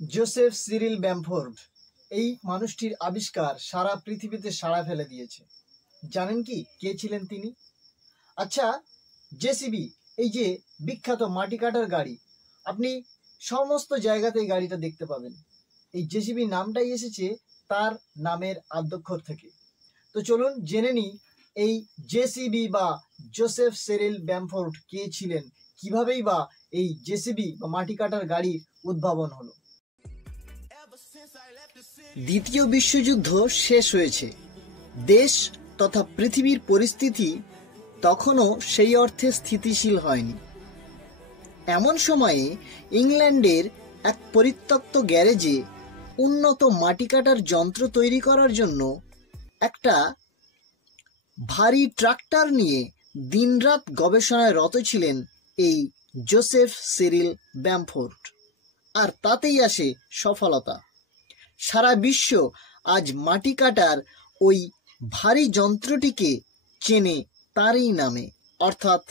Joseph Cyril ব্যামফোর্ড এই মানুষটির আবিষ্কার সারা পৃথিবীতে সাড়া ফেলে দিয়েছে। জানেন কি কে ছিলেন তিনি? আচ্ছা, জেসিবি এই যে বিখ্যাত মাটি কাটার গাড়ি, আপনি সমস্ত জায়গাতেই গাড়িটা দেখতে পাবেন। এই জেসিবি নামটাই এসেছে তার নামের আদ্যক্ষর থেকে। তো চলুন জেনে নিই এই জেসিবি বা জোসেফ সিরিল ব্যামফোর্ড কে ছিলেন, কিভাবেই বা এই জেসিবি বা মাটি কাটার গাড়ির উদ্ভাবন হলো। দ্বিতীয় বিশ্বযুদ্ধ শেষ হয়েছে, দেশ তথা পৃথিবীর পরিস্থিতি তখনও সেই অর্থে স্থিতিশীল হয়নি। এমন সময়ে ইংল্যান্ডের এক পরিত্যক্ত গ্যারেজে উন্নত মাটি কাটার যন্ত্র তৈরি করার জন্য একটা ভারী ট্রাক্টর নিয়ে দিনরাত গবেষণায় রত ছিলেন এই জোসেফ সিরিল ব্যামফোর্ড, আর তাতেই আসে সফলতা। সারা বিশ্ব আজ মাটি কাটার ওই ভারী যন্ত্রটিকে চেনে তারই নামে, অর্থাৎ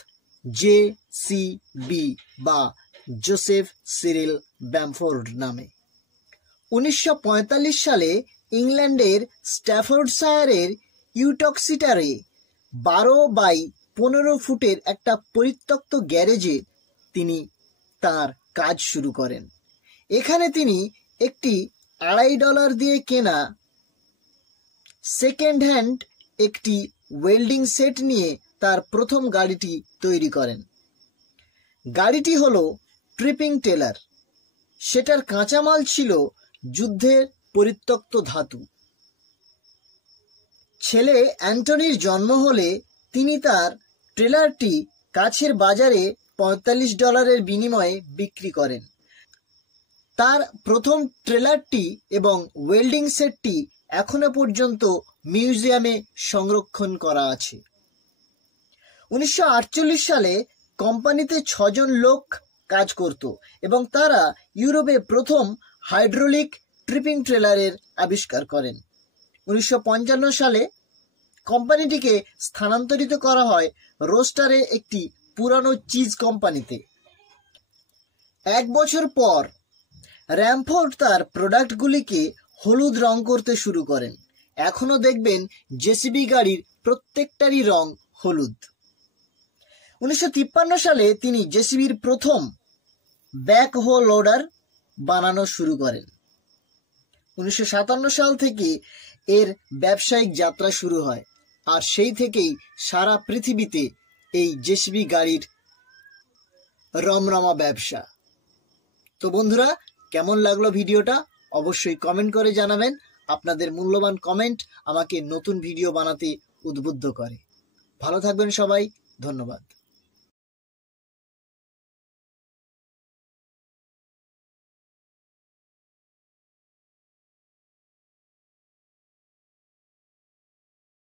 জেসিবি বা জোসেফ সিরিল ব্যামফোর্ড নামে। 1945 সালে ইংল্যান্ডের স্ট্যাফোর্ডশায়ারের ইউটক্সিটারে 12x15 ফুটের একটা পরিত্যক্ত গ্যারেজে তিনি তার কাজ শুরু করেন। এখানে তিনি একটি $2.5 দিয়ে কেনা সেকেন্ড হ্যান্ড একটি ওয়েল্ডিং সেট নিয়ে তার প্রথম গাড়িটি তৈরি করেন। গাড়িটি হলো ট্রিপিং টেলার। সেটার কাঁচামাল ছিল যুদ্ধের পরিত্যক্ত ধাতু। ছেলে অ্যান্টনির জন্ম হলে তিনি তার ট্রেলারটি কাছের বাজারে $45 বিনিময়ে বিক্রি করেন। তার প্রথম ট্রেলারটি এবং ওয়েল্ডিং সেটটি এখনো পর্যন্ত মিউজিয়ামে সংরক্ষণ করা আছে। 1948 সালে কোম্পানিতে 6 জন লোক কাজ করত এবং তারা ইউরোপে প্রথম হাইড্রোলিক ট্রিপিং ট্রেলারের আবিষ্কার করেন। 1955 সালে কোম্পানিটিকে স্থানান্তরিত করা হয় রোস্টারে একটি পুরানো চিজ কোম্পানিতে। 1 বছর পর ব্যামফোর্ড তার প্রোডাক্টগুলিকে হলুদ রং করতে শুরু করেন। এখনো দেখবেন জেসিবি গাড়ির প্রত্যেকটারই রং হলুদ। 1953 সালে তিনি জেসিবির প্রথম ব্যাকহো লোডার বানানো শুরু করেন। 1957 সাল থেকে এর ব্যবসায়িক যাত্রা শুরু হয়, আর সেই থেকেই সারা পৃথিবীতে এই জেসিবি গাড়ির রমরমা ব্যবসা। তো বন্ধুরা, কেমন লাগলো ভিডিওটা অবশ্যই কমেন্ট করে জানাবেন। আপনাদের মূল্যবান কমেন্ট আমাকে নতুন ভিডিও বানাতে উদ্বুদ্ধ করে। ভালো থাকবেন সবাই, ধন্যবাদ।